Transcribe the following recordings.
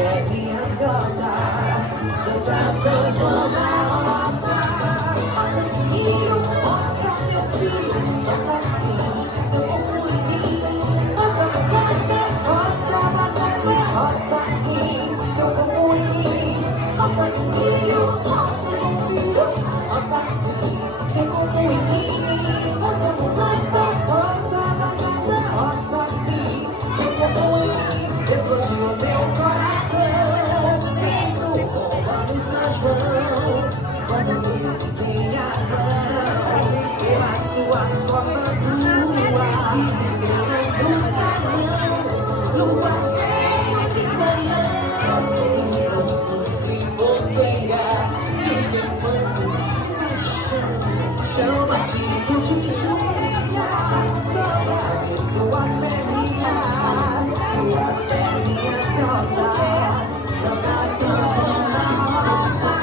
perninhas grossas, dança São João da roça. Roça de milho, roça meu filho, roça sim, seu corpo em mim. Roça batata, roça sim, teu corpo em mim. Roça de milho, roça meu filho, roça sim, seu corpo em mim. Roça batata, roça sim, teu corpo em mim. Explodiu o meu coração, feito bomba no São João. Quando eu precisei as mãos, pelas suas costas nuas, estrelando o salão, lua cheia de manhã, em Santos e Bobeira, e queimando de paixão, chama de tudo que chumeia, só pra ver suas perninhas grossas, dança São João da roça.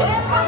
Epa!